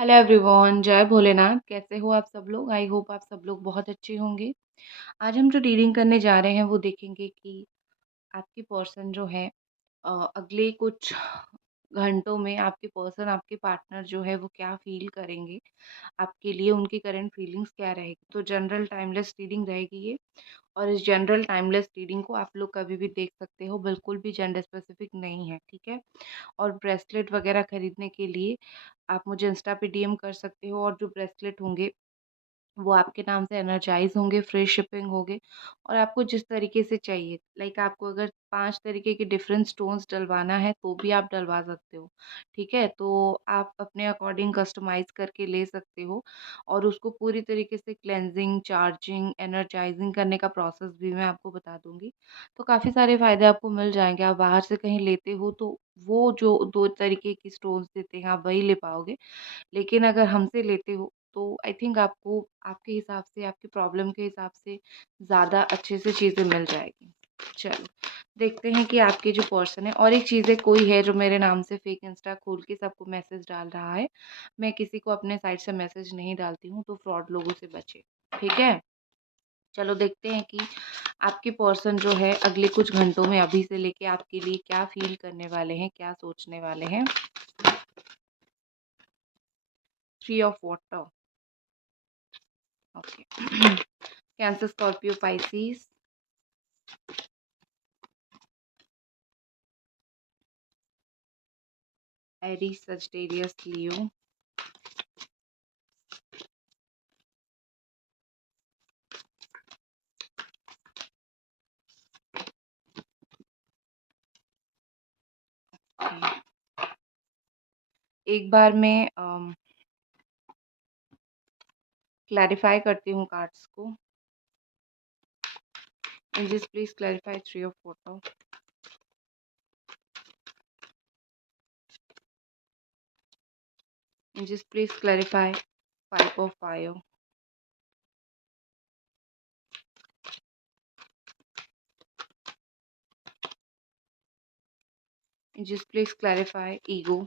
Hello everyone, जय भोलेनाथ। कैसे हो आप सब लोग? आई होप आप सब लोग बहुत अच्छे होंगे। आज हम जो रीडिंग करने जा रहे हैं वो देखेंगे कि आपकी पर्सन जो है अगले कुछ घंटों में आपके पर्सन, आपके पार्टनर जो है वो क्या फील करेंगे, आपके लिए उनकी करंट फीलिंग्स क्या रहेगी। तो जनरल टाइमलेस रीडिंग रहेगी ये। और इस जनरल टाइमलेस रीडिंग को आप लोग कभी भी देख सकते हो, बिल्कुल भी जेंडर स्पेसिफिक नहीं है, ठीक है। और ब्रेसलेट वगैरह खरीदने के लिए आप मुझे इंस्टा पे डीएम कर सकते हो, और जो ब्रेसलेट होंगे वो आपके नाम से एनर्जाइज होंगे, फ्री शिपिंग होगे। और आपको जिस तरीके से चाहिए, लाइक आपको अगर 5 तरीके के डिफरेंट स्टोन्स डलवाना है तो भी आप डलवा सकते हो, ठीक है। तो आप अपने अकॉर्डिंग कस्टमाइज़ करके ले सकते हो, और उसको पूरी तरीके से क्लेंजिंग, चार्जिंग, एनर्जाइजिंग करने का प्रोसेस भी मैं आपको बता दूँगी। तो काफ़ी सारे फ़ायदे आपको मिल जाएँगे। आप बाहर से कहीं लेते हो तो वो जो 2 तरीके की स्टोन्स देते हैं आप वही ले पाओगे। लेकिन अगर हमसे लेते हो तो आई थिंक आपको आपके हिसाब से, आपकी प्रॉब्लम के हिसाब से ज़्यादा अच्छे से चीज़ें मिल जाएगी। चलो देखते हैं कि आपके जो पर्सन है। और एक चीज़ है, कोई है जो मेरे नाम से फेक इंस्टा खोल के सबको मैसेज डाल रहा है। मैं किसी को अपने साइड से मैसेज नहीं डालती हूँ, तो फ्रॉड लोगों से बचे, ठीक है। चलो देखते हैं कि आपके पर्सन जो है अगले कुछ घंटों में अभी से लेके आपके लिए क्या फील करने वाले हैं, क्या सोचने वाले हैं। 3 of water, okay. Cancer, Scorpio, Pisces, Aries, Sagittarius, Leo. एक बार मैं क्लैरिफाई करती हूँ कार्ड्स को। Angels please clarify 3 of water. Angels please clarify 5 of fire. Angels please clarify ego.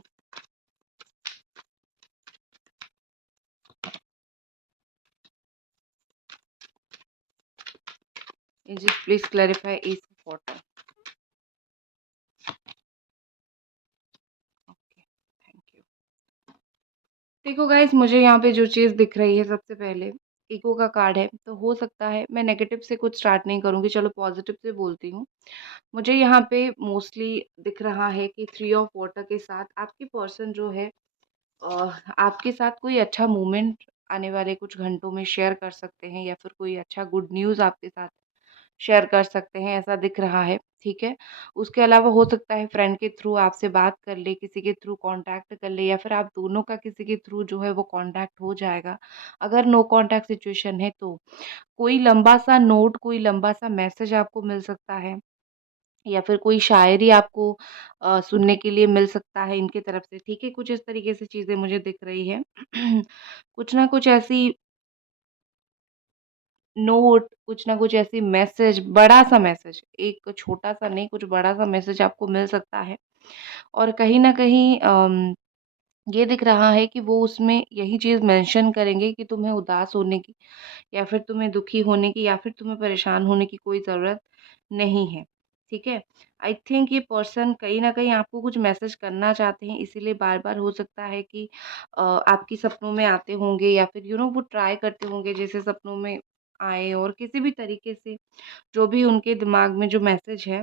Angels please clarify ace of water. Okay, thank you. देखो guys, मुझे यहाँ पे जो चीज़ दिख रही है, सबसे पहले ईगो का कार्ड है। तो हो सकता है, मैं नेगेटिव से कुछ स्टार्ट नहीं करूँगी, चलो पॉजिटिव से बोलती हूँ। मुझे यहाँ पे मोस्टली दिख रहा है कि 3 ऑफ वाटर के साथ आपकी पर्सन जो है आपके साथ कोई अच्छा मोमेंट आने वाले कुछ घंटों में शेयर कर सकते हैं, या फिर कोई अच्छा गुड न्यूज़ आपके साथ शेयर कर सकते हैं, ऐसा दिख रहा है, ठीक है। उसके अलावा हो सकता है फ्रेंड के थ्रू आपसे बात कर ले, किसी के थ्रू कॉन्टैक्ट कर ले, या फिर आप दोनों का किसी के थ्रू जो है वो कॉन्टैक्ट हो जाएगा। अगर नो कॉन्टैक्ट सिचुएशन है तो कोई लंबा-सा नोट, कोई लंबा-सा मैसेज आपको मिल सकता है, या फिर कोई शायरी आपको सुनने के लिए मिल सकता है इनकी तरफ से, ठीक है। कुछ इस तरीके से चीज़ें मुझे दिख रही है। कुछ ना कुछ ऐसी नोट, कुछ ना कुछ ऐसी मैसेज, बड़ा-सा मैसेज, एक छोटा-सा नहीं, कुछ बड़ा-सा मैसेज आपको मिल सकता है। और कहीं न कहीं ये दिख रहा है कि वो उसमें यही चीज़ मेंशन करेंगे कि तुम्हें उदास होने की, या फिर तुम्हें दुखी होने की, या फिर तुम्हें परेशान होने की कोई ज़रूरत नहीं है, ठीक है। आई थिंक ये पर्सन कहीं न कहीं आपको कुछ मैसेज करना चाहते हैं, इसीलिए बार-बार हो सकता है कि आपकी सपनों में आते होंगे, या फिर वो ट्राई करते होंगे जैसे सपनों में आए, और किसी भी तरीके से जो भी उनके दिमाग में जो मैसेज है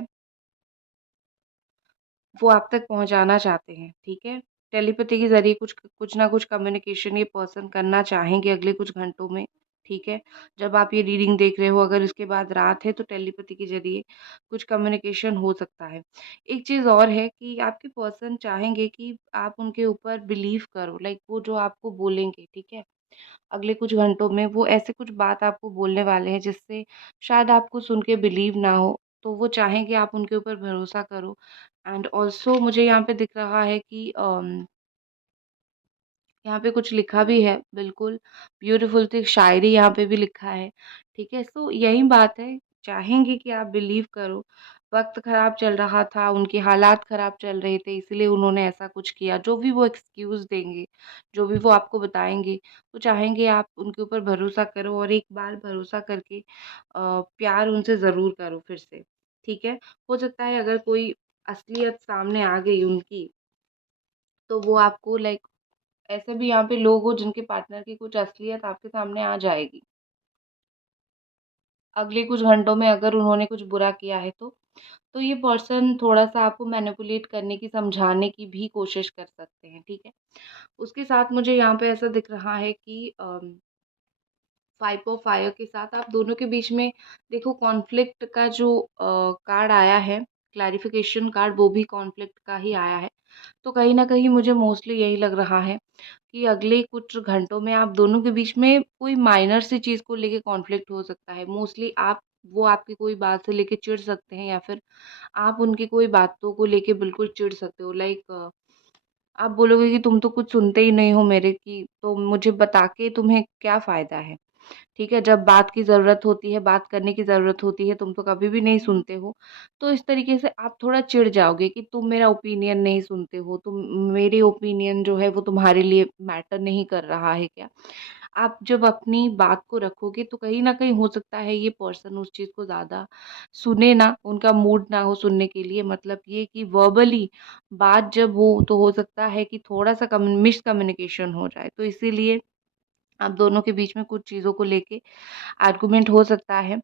वो आप तक पहुँचाना चाहते हैं, ठीक है। टेलीपैथी के ज़रिए कुछ कुछ ना कुछ कम्युनिकेशन ये पर्सन करना चाहेंगे अगले कुछ घंटों में, ठीक है। जब आप ये रीडिंग देख रहे हो, अगर इसके बाद रात है, तो टेलीपैथी के ज़रिए कुछ कम्युनिकेशन हो सकता है। एक चीज़ और है कि आपके पर्सन चाहेंगे कि आप उनके ऊपर बिलीव करो, लाइक वो जो आपको बोलेंगे, ठीक है। अगले कुछ घंटों में वो ऐसे कुछ बात आपको बोलने वाले हैं जिससे शायद आपको सुन के बिलीव ना हो, तो वो चाहेंगे आप उनके ऊपर भरोसा करो। एंड ऑल्सो मुझे यहाँ पे दिख रहा है कि यहाँ पे कुछ लिखा भी है, बिल्कुल ब्यूटीफुल सी शायरी यहाँ पे भी लिखा है, ठीक है। सो यही बात है, चाहेंगे कि आप बिलीव करो, वक़्त ख़राब चल रहा था, उनके हालात ख़राब चल रहे थे, इसलिए उन्होंने ऐसा कुछ किया। जो भी वो एक्सक्यूज़ देंगे, जो भी वो आपको बताएँगे, तो चाहेंगे आप उनके ऊपर भरोसा करो और एक बार भरोसा करके प्यार उनसे ज़रूर करो फिर से, ठीक है? हो सकता है अगर कोई असलियत सामने आ गई उनकी, तो वो आपको लाइक ऐसे भी यहाँ पे लोग हो जिनके पार्टनर की कुछ असलियत आपके सामने आ जाएगी। अगले कुछ घंटों में अगर उन्होंने कुछ बुरा किया है तो ये पर्सन थोड़ा-सा आपको मैनिपुलेट करने की, समझाने की भी कोशिश कर सकते हैं, ठीक है? उसके साथ मुझे यहाँ पे ऐसा दिख रहा है कि 5 ऑफ फायर के साथ आप दोनों के बीच में देखो कॉन्फ्लिक्ट का जो कार्ड आया है, क्लैरिफ़िकेशन कार्ड वो भी कॉन्फ्लिक्ट का ही आया है। तो कहीं न कहीं मुझे मोस्टली यही लग रहा है कि अगले कुछ घंटों में आप दोनों के बीच में कोई माइनर सी चीज़ को लेके कॉन्फ्लिक्ट हो सकता है। मोस्टली वो आपकी कोई बात से लेके चिढ़ सकते हैं या फिर आप उनकी कोई बातों को लेके बिल्कुल चिढ़ सकते हो। लाइक आप बोलोगे कि तुम तो कुछ सुनते ही नहीं हो मेरे की, तो मुझे बता के तुम्हें क्या फ़ायदा है? ठीक है, जब बात की ज़रूरत होती है, बात करने की ज़रूरत होती है, तुम तो कभी भी नहीं सुनते हो। तो इस तरीके से आप थोड़ा चिढ़ जाओगे कि तुम मेरा ओपिनियन नहीं सुनते हो, तुम मेरी ओपिनियन जो है वो तुम्हारे लिए मैटर नहीं कर रहा है क्या? आप जब अपनी बात को रखोगे तो कहीं न कहीं हो सकता है ये पर्सन उस चीज़ को ज़्यादा सुने ना, उनका मूड ना हो सुनने के लिए मतलब ये कि वर्बली बात जब हो तो हो सकता है कि थोड़ा-सा मिसकम्युनिकेशन हो जाए। तो इसीलिए आप दोनों के बीच में कुछ चीज़ों को लेके आर्गुमेंट हो सकता है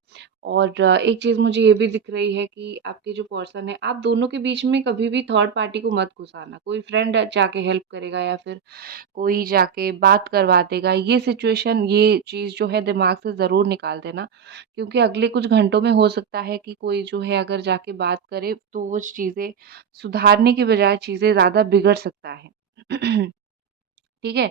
और एक चीज़ मुझे ये भी दिख रही है कि आपके जो पर्सन है, आप दोनों के बीच में कभी भी थर्ड पार्टी को मत घुसाना। कोई फ्रेंड जाके हेल्प करेगा या फिर कोई जाके बात करवा देगा। ये सिचुएशन, ये चीज़ जो है दिमाग से ज़रूर निकाल देना क्योंकि अगले कुछ घंटों में हो सकता है कि कोई जो है अगर जाके बात करे, तो वो चीज़ें सुधारने की बजाय चीज़ें ज़्यादा बिगड़ सकता है। ठीक है?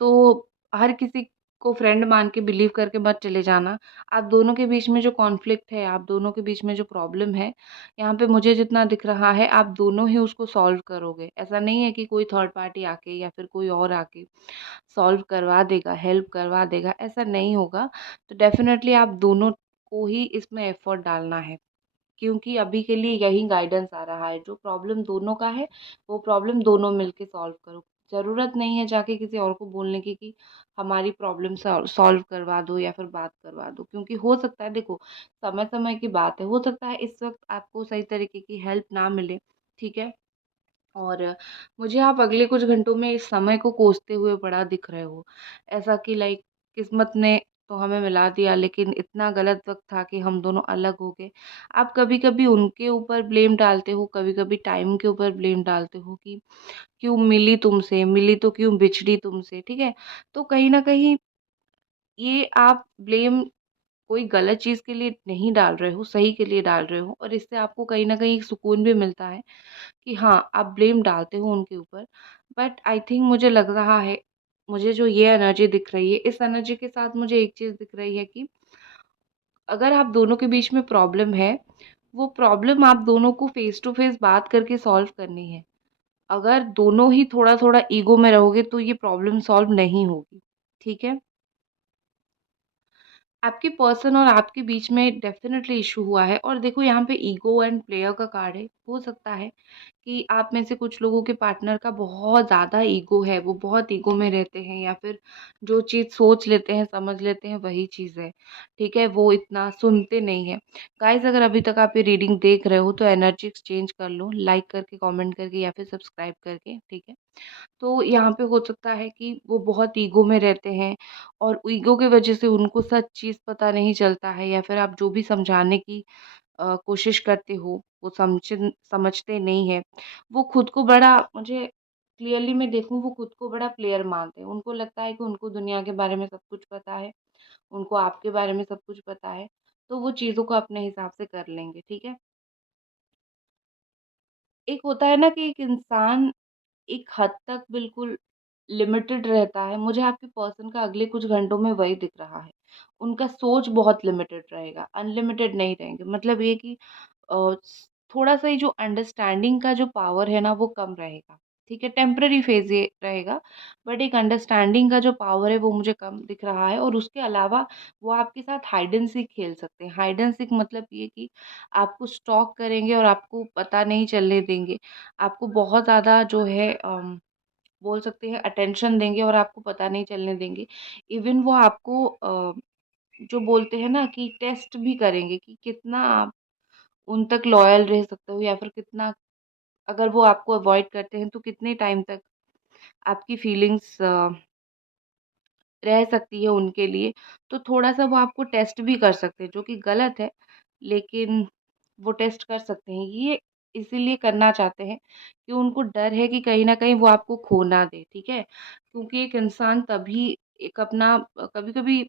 तो हर किसी को फ्रेंड मान के बिलीव करके मत चले जाना। आप दोनों के बीच में जो कॉन्फ्लिक्ट है, आप दोनों के बीच में जो प्रॉब्लम है, यहाँ पे मुझे जितना दिख रहा है आप दोनों ही उसको सॉल्व करोगे। ऐसा नहीं है कि कोई थर्ड पार्टी आके या फिर कोई और आके सॉल्व करवा देगा, हेल्प करवा देगा, ऐसा नहीं होगा। तो डेफ़िनेटली आप दोनों को ही इसमें एफ़र्ट डालना है। क्योंकि अभी के लिए यही गाइडेंस आ रहा है, जो प्रॉब्लम दोनों का है, वो प्रॉब्लम दोनों मिलके सॉल्व करो। ज़रूरत नहीं है जाके किसी और को बोलने की कि हमारी प्रॉब्लम सॉल्व करवा दो या फिर बात करवा दो। क्योंकि हो सकता है देखो, समय-समय की बात है, हो सकता है इस वक़्त आपको सही तरीके की हेल्प ना मिले, ठीक है? और मुझे आप अगले कुछ घंटों में इस समय को कोसते हुए बड़ा दिख रहे हो। ऐसा कि लाइक किस्मत ने तो हमें मिला दिया लेकिन इतना गलत वक़्त था कि हम दोनों अलग हो गए। आप कभी-कभी उनके ऊपर ब्लेम डालते हो, कभी-कभी टाइम के ऊपर ब्लेम डालते हो कि क्यों मिली तुमसे, मिली तो क्यों बिछड़ी तुमसे, ठीक है? तो कहीं न कहीं ये आप ब्लेम कोई गलत चीज़ के लिए नहीं डाल रहे हो, सही के लिए डाल रहे हो और इससे आपको कहीं न कहीं सुकून भी मिलता है। कि हाँ, आप ब्लेम डालते हो उनके ऊपर, बट आई थिंक मुझे लग रहा है, मुझे जो ये एनर्जी दिख रही है, इस एनर्जी के साथ मुझे एक चीज़ दिख रही है कि अगर आप दोनों के बीच में प्रॉब्लम है, वो प्रॉब्लम आप दोनों को फेस टू फेस बात करके सॉल्व करनी है। अगर दोनों ही थोड़ा-थोड़ा ईगो में रहोगे, तो ये प्रॉब्लम सॉल्व नहीं होगी, ठीक है? आपके पर्सन और आपके बीच में डेफ़िनेटली इश्यू हुआ है और देखो यहाँ पे ईगो एंड प्लेयर का कार्ड है। हो सकता है कि आप में से कुछ लोगों के पार्टनर का बहुत ज़्यादा ईगो है, वो बहुत ईगो में रहते हैं या फिर जो चीज़ सोच लेते हैं, समझ लेते हैं वही चीज़ है, ठीक है? वो इतना सुनते नहीं हैं। गाइज़ अगर अभी तक आप ये रीडिंग देख रहे हो तो एनर्जी एक्सचेंज कर लो, लाइक करके, कमेंट करके या फिर सब्सक्राइब करके, ठीक है? तो यहाँ पे हो सकता है कि वो बहुत ईगो में रहते हैं और ईगो की वजह से उनको सच चीज़ पता नहीं चलता है या फिर आप जो भी समझाने की कोशिश करते हो, वो समझते नहीं हैं। वो खुद को बड़ा मुझे क्लियरली मैं देखूँ वो खुद को बड़ा प्लेयर मानते हैं। उनको लगता है कि उनको दुनिया के बारे में सब कुछ पता है, उनको आपके बारे में सब कुछ पता है, तो वो चीज़ों को अपने हिसाब से कर लेंगे, ठीक है? एक होता है ना कि एक इंसान एक हद तक बिल्कुल लिमिटेड रहता है, मुझे आपके पर्सन का अगले कुछ घंटों में वही दिख रहा है। उनका सोच बहुत लिमिटेड रहेगा, अनलिमिटेड नहीं रहेंगे। मतलब ये कि अ, स थोड़ा-सा ये जो अंडरस्टैंडिंग का जो पावर है ना, वो कम रहेगा, ठीक है, टेम्परेरी फ़ेज़ ये रहेगा, बट एक अंडरस्टैंडिंग का जो पावर है वो मुझे कम दिख रहा है और उसके अलावा वो आपके साथ हाइड एंड सीक खेल सकते हैं। हाइड एंड सीक मतलब ये कि आपको स्टॉक करेंगे और आपको पता नहीं चलने देंगे। आपको बहुत ज़्यादा जो है बोल सकते हैं अटेंशन देंगे और आपको पता नहीं चलने देंगे। इवन वो आपको जो बोलते हैं ना कि टेस्ट भी करेंगे कि कितना आप उन तक लॉयल रह सकते हो या फिर कितना अगर वो आपको अवॉइड करते हैं तो कितने टाइम तक आपकी फीलिंग्स रह सकती है उनके लिए। तो थोड़ा-सा वो आपको टेस्ट भी कर सकते हैं, जो कि गलत है, लेकिन वो टेस्ट कर सकते हैं। ये इसीलिए करना चाहते हैं कि उनको डर है कि कहीं न कहीं वो आपको खो ना दें, ठीक है? क्योंकि एक इंसान तभी एक अपना कभी-कभी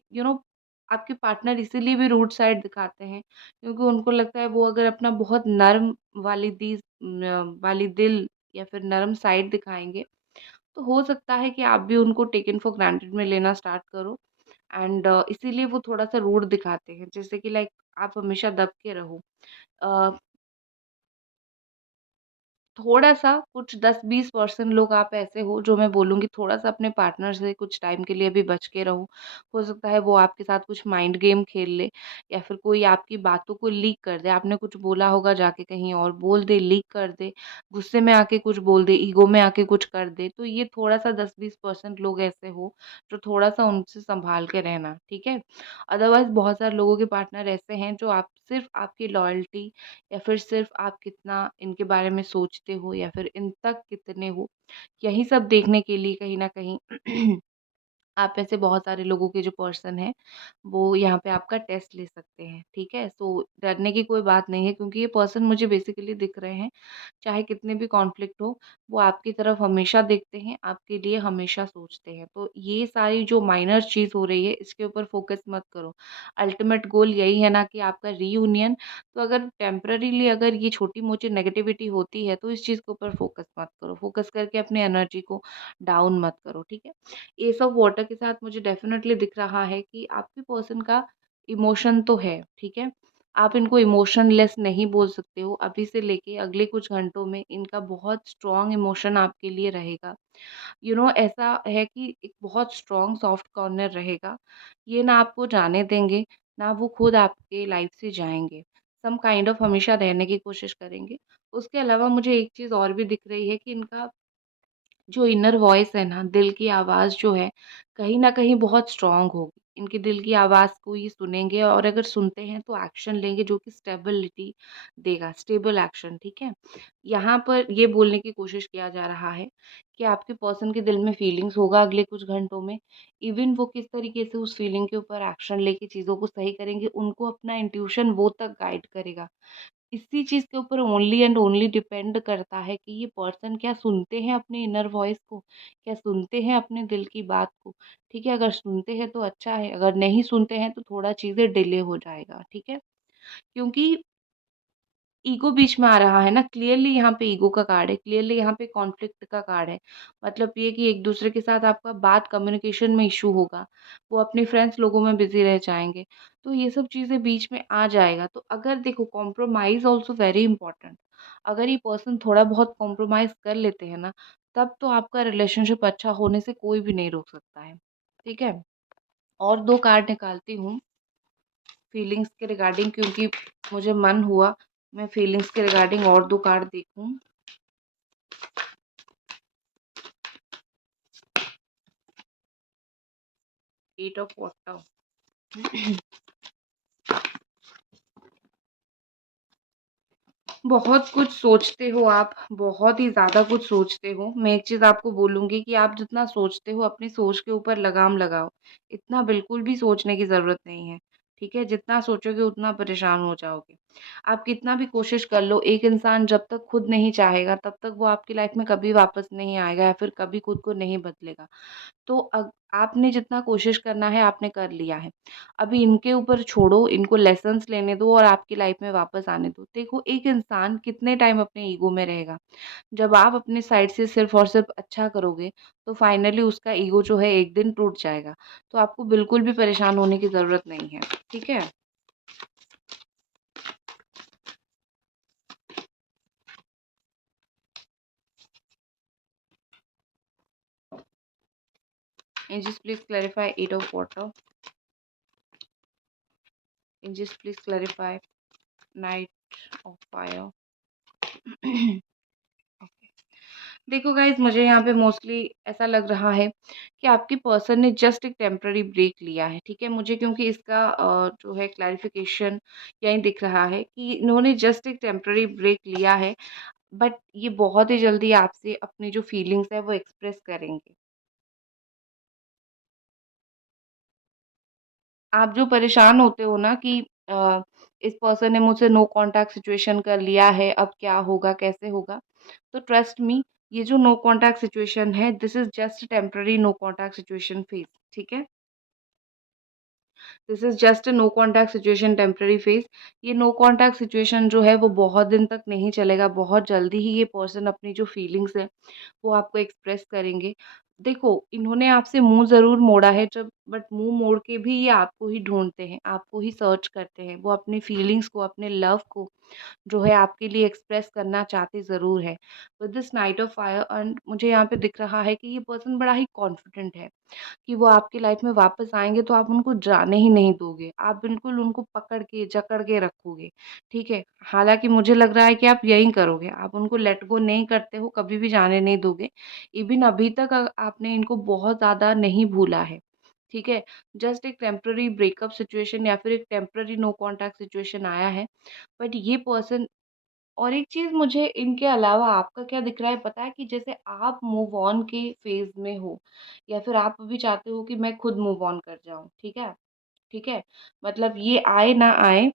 आपके पार्टनर इसीलिए भी रूड साइड दिखाते हैं, क्योंकि उनको लगता है वो अगर अपना बहुत नर्म वाली दिल या फिर नरम साइड दिखाएँगे, तो हो सकता है कि आप भी उनको टेकन फॉर ग्रांटेड में लेना स्टार्ट करो एंड इसीलिए वो थोड़ा-सा रूड दिखाते हैं। जैसे कि लाइक आप हमेशा दब के रहो। अ, थोड़ा-सा कुछ 10-20% लोग आप ऐसे हो जो मैं बोलूँगी थोड़ा-सा अपने पार्टनर से कुछ टाइम के लिए भी बच के रहो। हो सकता है वो आपके साथ कुछ माइंड गेम खेल ले या फिर कोई आपकी बातों को लीक कर दे। आपने कुछ बोला होगा जाके कहीं और बोल दे, लीक कर दे, गुस्से में आके कुछ बोल दे, ईगो में आके कुछ कर दे। तो ये थोड़ा-सा 10-20% लोग ऐसे हो जो थोड़ा-सा उनसे सँभाल के रहना, ठीक है? अदरवाइज़ बहुत सारे लोगों के पार्टनर ऐसे हैं जो आप सिर्फ़ आपकी लॉयल्टी या फिर सिर्फ़ आप कितना इनके बारे में सोचते हो या फिर इन तक कितने हो, यही सब देखने के लिए कहीं न कहीं आप में से बहुत सारे लोगों के जो पर्सन हैं, वो यहाँ पे आपका टेस्ट ले सकते हैं, ठीक है? सो डरने की कोई बात नहीं है क्योंकि ये पर्सन मुझे बेसिकली दिख रहे हैं, चाहे कितने भी कॉन्फ्लिक्ट हो, वो आपकी तरफ हमेशा देखते हैं, आपके लिए हमेशा सोचते हैं। तो ये सारी जो माइनर चीज़ हो रही है, इसके ऊपर फ़ोकस मत करो। अल्टीमेट गोल यही है ना कि आपका रीयूनियन, तो अगर टेम्परेरीली अगर ये छोटी-मोटी नेगेटिविटी होती है, तो इस चीज़ के ऊपर फ़ोकस मत करो। फ़ोकस करके अपनी एनर्जी को डाउन मत करो, ठीक है? ये सब वाटर के साथ मुझे डेफ़िनेटली दिख रहा है कि आपके पर्सन का इमोशन तो है, ठीक है? आप इनको इमोशनलेस नहीं बोल सकते हो। अभी से लेके अगले कुछ घंटों में इनका बहुत स्ट्रॉन्ग इमोशन आपके लिए रहेगा। ऐसा है कि एक बहुत स्ट्रॉन्ग सॉफ्ट कॉर्नर रहेगा। ये ना आपको जाने देंगे, ना वो खुद आपके लाइफ़ से जाएँगे। सम काइंड ऑफ हमेशा रहने की कोशिश करेंगे। उसके अलावा मुझे एक चीज़ और भी दिख रही है कि इनका जो इनर वॉइस है ना, दिल की आवाज़ जो है, कहीं न कहीं बहुत स्ट्रॉन्ग होगी। इनकी दिल की आवाज़ को ये सुनेंगे और अगर सुनते हैं तो एक्शन लेंगे जो कि स्टेबिलिटी देगा, स्टेबल एक्शन, ठीक है? यहाँ पर ये बोलने की कोशिश किया जा रहा है कि आपके पर्सन के दिल में फीलिंग्स होगा अगले कुछ घंटों में। इवन वो किस तरीके से उस फीलिंग के ऊपर एक्शन लेके चीज़ों को सही करेंगे, उनको अपना इंट्यूशन वो तक गाइड करेगा। इसी चीज़ के ऊपर ओनली एंड ओनली डिपेंड करता है कि ये पर्सन क्या सुनते हैं अपने इनर वॉइस को, क्या सुनते हैं अपने दिल की बात को, ठीक है? अगर सुनते हैं तो अच्छा है, अगर नहीं सुनते हैं तो थोड़ा चीज़ें डिले हो जाएगा, ठीक है? क्योंकि ईगो बीच में आ रहा है ना, क्लियरली यहाँ पे ईगो का कार्ड है, क्लियरली यहाँ पे कॉन्फ्लिक्ट का कार्ड है। मतलब ये कि एक-दूसरे के साथ आपका बात कम्युनिकेशन में इश्यू होगा, वो अपने फ्रेंड्स लोगों में बिज़ी रह जाएँगे। तो ये सब चीज़ें बीच में आ जाएगा। तो अगर देखो कॉम्प्रोमाइज़ ऑल्सो वेरी इम्पोर्टेंट। अगर ये पर्सन थोड़ा बहुत कॉम्प्रोमाइज़ कर लेते हैं ना, तब तो आपका रिलेशनशिप अच्छा होने से कोई भी नहीं रोक सकता है। ठीक है? और 2 कार्ड निकालती हूँ। फीलिंग्स के रिगार्डिंग क्योंकि मुझे मन हुआ मैं फीलिंग्स के रिगार्डिंग और 2 कार्ड देखूँ। एट ऑफ वाटर बहुत कुछ सोचते हो आप, बहुत ही ज़्यादा कुछ सोचते हो। मैं एक चीज़ आपको बोलूँगी कि आप जितना सोचते हो अपनी सोच के ऊपर लगाम लगाओ। इतना बिल्कुल भी सोचने की ज़रूरत नहीं है, ठीक है? जितना सोचोगे उतना परेशान हो जाओगे। आप कितना भी कोशिश कर लो, एक इंसान जब तक खुद नहीं चाहेगा तब तक वो आपकी लाइफ़ में कभी वापस नहीं आएगा या फिर कभी खुद को नहीं बदलेगा। तो आपने जितना कोशिश करना है आपने कर लिया है। अभी इनके ऊपर छोड़ो, इनको लेसन्स लेने दो और आपकी लाइफ़ में वापस आने दो। देखो एक इंसान कितने टाइम अपने ईगो में रहेगा। जब आप अपनी साइड से सिर्फ़ और सिर्फ़ अच्छा करोगे, तो फाइनली उसका ईगो जो है एक दिन टूट जाएगा। तो आपको बिल्कुल भी परेशान होने की ज़रूरत नहीं है। ठीक है? Angels, please clarify Eight of Water. Angels, please clarify Knight of Fire. देखो गाइज, मुझे यहाँ पे मोस्टली ऐसा लग रहा है कि आपकी पर्सन ने जस्ट एक टेम्पररी ब्रेक लिया है, ठीक है। मुझे क्योंकि इसका जो है क्लैरिफिकेशन यही दिख रहा है कि इन्होंने जस्ट एक टेम्पररी ब्रेक लिया है, बट ये बहुत ही जल्दी आपसे अपनी जो फीलिंग्स है वो एक्सप्रेस करेंगे। आप जो परेशान होते हो ना कि इस पर्सन ने मुझसे नो कॉन्टैक्ट सिचुएशन कर लिया है, अब क्या होगा, कैसे होगा? तो ट्रस्ट मी, ये जो नो कॉन्टैक्ट सिचुएशन है, this is just temporary no contact situation phase, ठीक है? This is just a no contact situation temporary phase. ये नो कॉन्टैक्ट सिचुएशन जो है वो बहुत दिन तक नहीं चलेगा, बहुत जल्दी ही ये पर्सन अपनी जो फीलिंग्स है वो आपको एक्सप्रेस करेंगे। देखो, इन्होंने आपसे मुँह ज़रूर मोड़ा है जब, बट मुँह मोड़ के भी ये आपको ही ढूँढते हैं, आपको ही सर्च करते हैं। वो अपनी फीलिंग्स को, अपने लव को जो है आपके लिए एक्सप्रेस करना चाहते ज़रूर हैं। With this night of fire and मुझे यहाँ पे दिख रहा है कि ये पर्सन बड़ा ही कॉन्फिडेंट है कि वो आपकी लाइफ़ में वापस आएँगे तो आप उनको जाने ही नहीं दोगे। आप बिल्कुल उनको पकड़ के, जकड़ के रखोगे, ठीक है? हालाँकि मुझे लग रहा है कि आप यही करोगे, आप उनको लेट गो नहीं करते हो, कभी भी जाने नहीं दोगे। इवन अभी तक आपने इनको बहुत ज़्यादा नहीं भूला है, ठीक है? जस्ट एक टेम्परेरी ब्रेकअप सिचुएशन या फिर एक टेम्परेरी नो कॉन्टैक्ट सिचुएशन आया है, बट ये पर्सन, और एक चीज़ मुझे इनके अलावा आपका क्या दिख रहा है पता है? कि जैसे आप मूव ऑन के फ़ेज़ में हो या फिर आप भी चाहते हो कि मैं खुद मूव ऑन कर जाऊँ, ठीक है? ठीक है? मतलब ये आए ना आए,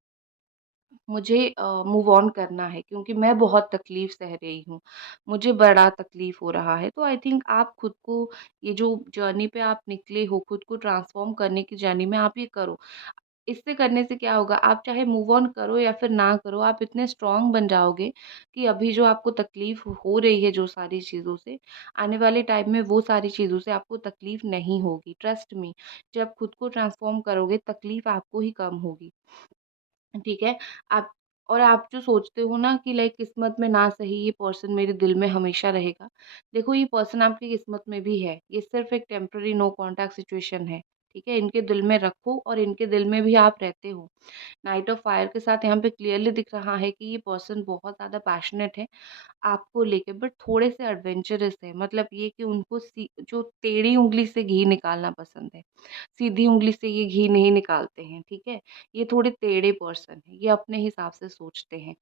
मुझे मूव ऑन करना है क्योंकि मैं बहुत तकलीफ़ सह रही हूँ। मुझे बड़ा तकलीफ़ हो रहा है। तो आई थिंक आप खुद को, ये जो जर्नी पे आप निकले हो, खुद को ट्रांसफ़ॉर्म करने की जर्नी में आप ये करो। इससे करने से क्या होगा, आप चाहे मूव ऑन करो या फिर ना करो, आप इतने स्ट्रॉन्ग बन जाओगे कि अभी जो आपको तकलीफ़ हो रही है जो सारी चीज़ों से, आने वाले टाइम में वो सारी चीज़ों से आपको तकलीफ़ नहीं होगी। ट्रस्ट मी, जब खुद को ट्रांसफ़ॉर्म करोगे, तकलीफ़ आपको ही कम होगी। ठीक है? आप, और आप जो सोचते हो ना कि लाइक किस्मत में ना सही ये पर्सन मेरे दिल में हमेशा रहेगा। देखो, ये पर्सन आपकी किस्मत में भी है। ये सिर्फ़ एक टेम्परेरी नो कॉन्टैक्ट सिचुएशन है। ठीक है? इनके दिल में रखो और इनके दिल में भी आप रहते हो। नाइट ऑफ फायर के साथ यहाँ पे क्लियरली दिख रहा है कि ये पर्सन बहुत ज़्यादा पैशनेट है आपको लेके, बट थोड़े से एडवेंचरस है। मतलब ये कि उनको जो टेढ़ी उँगली से घी निकालना पसंद है। सीधी उँगली से ये घी नहीं निकालते हैं, ठीक है? ये थोड़े टेढ़े पर्सन हैं, ये अपने हिसाब से सोचते हैं।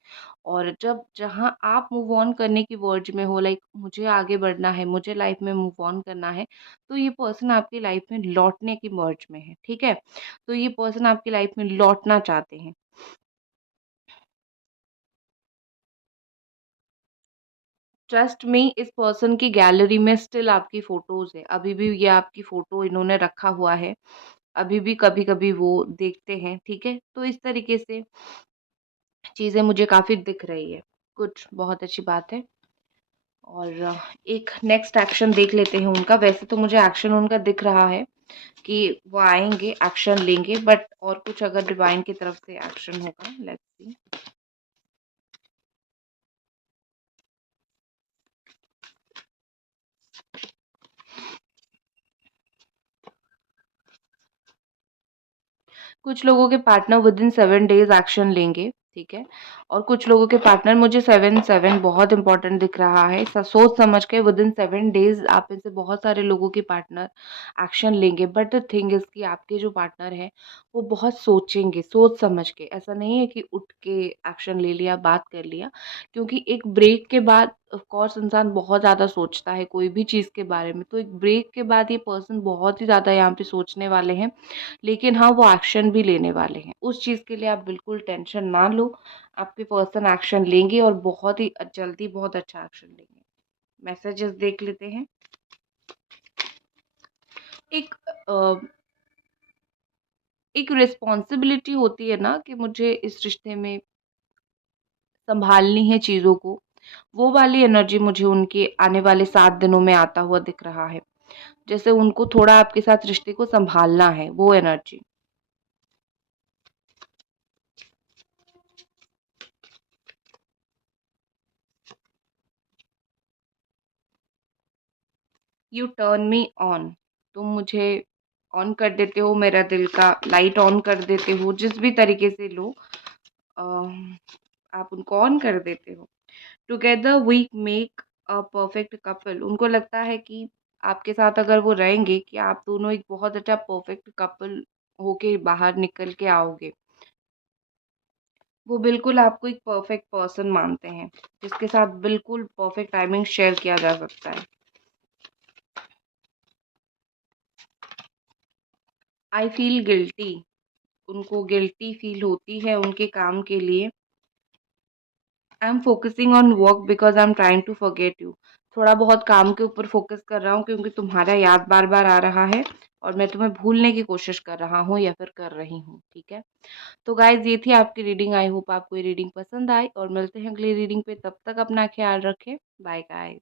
और जब जहाँ आप मूव ऑन करने की वर्ज में हो, लाइक मुझे आगे बढ़ना है, मुझे लाइफ़ में मूव ऑन करना है, तो ये पर्सन आपकी लाइफ़ में लौटने की मर्ज में है, ठीक है? तो ये पर्सन आपकी लाइफ़ में लौटना चाहते हैं। ट्रस्ट मी, इस पर्सन की गैलरी में स्टिल आपकी फ़ोटोज़ है। अभी भी ये आपकी फ़ोटो इन्होंने रखा हुआ है। अभी भी कभी-कभी वो देखते हैं, ठीक है? तो इस तरीके से चीज़ें मुझे काफ़ी दिख रही है। गुड, बहुत अच्छी बात है। और एक नेक्स्ट एक्शन देख लेते हैं उनका। वैसे तो मुझे एक्शन उनका दिख रहा है कि वो आएँगे, एक्शन लेंगे, बट और कुछ अगर डिवाइन की तरफ से एक्शन होगा, लेट्स सी। कुछ लोगों के पार्टनर विदिन 7 डेज़ एक्शन लेंगे, ठीक है? और कुछ लोगों के पार्टनर, मुझे 7-7 बहुत इम्पोर्टेंट दिख रहा है। सोच समझ के विदिन 7 डेज़ आप में से बहुत सारे लोगों के पार्टनर एक्शन लेंगे। बट द थिंग इज़ कि आपके जो पार्टनर हैं, वो बहुत सोचेंगे, सोच समझ के। ऐसा नहीं है कि उठ के एक्शन ले लिया, बात कर लिया। क्योंकि एक ब्रेक के बाद ऑफ कोर्स इंसान बहुत ज़्यादा सोचता है कोई भी चीज़ के बारे में। तो एक ब्रेक के बाद ये पर्सन बहुत ही ज़्यादा यहाँ पे सोचने वाले हैं। लेकिन हाँ, वो एक्शन भी लेने वाले हैं। उस चीज़ के लिए आप बिल्कुल टेंशन ना लो, आपके पर्सन एक्शन लेंगे और बहुत ही जल्दी बहुत अच्छा एक्शन लेंगे। मैसेजेस देख लेते हैं। एक एक रिस्पॉन्सिबिलिटी होती है ना कि मुझे इस रिश्ते में सँभालनी है चीज़ों को, वो वाली एनर्जी मुझे उनके आने वाले 7 दिनों में आता हुआ दिख रहा है। जैसे उनको थोड़ा आपके साथ रिश्ते को सँभालना है, वो energy. U turn me on. तुम मुझे ऑन कर देते हो, मेरा दिल का लाइट ऑन कर देते हो, जिस भी तरीके से लो अ, आप उनको ऑन कर देते हो। Together we make a perfect couple. उनको लगता है कि आपके साथ अगर वो रहेंगे कि आप दोनों एक बहुत अच्छा परफेक्ट कपल होके बाहर निकल के आओगे। वो बिल्कुल आपको एक परफेक्ट पर्सन मानते हैं, जिसके साथ बिल्कुल परफेक्ट टाइमिंग शेयर किया जा सकता है। I feel guilty. उनको गिल्टी फील होती है उनके काम के लिए। I am focusing on work because I am trying to forget you. थोड़ा बहुत काम के ऊपर फोकस कर रहा हूँ क्योंकि तुम्हारा याद बार बार आ रहा है और मैं तुम्हें भूलने की कोशिश कर रहा हूँ या फिर कर रही हूँ। ठीक है, तो गाइज ये थी आपकी रीडिंग। आई होप आपको ये रीडिंग पसंद आई और मिलते हैं अगली रीडिंग पे। तब तक अपना ख्याल रखें। Bye guys.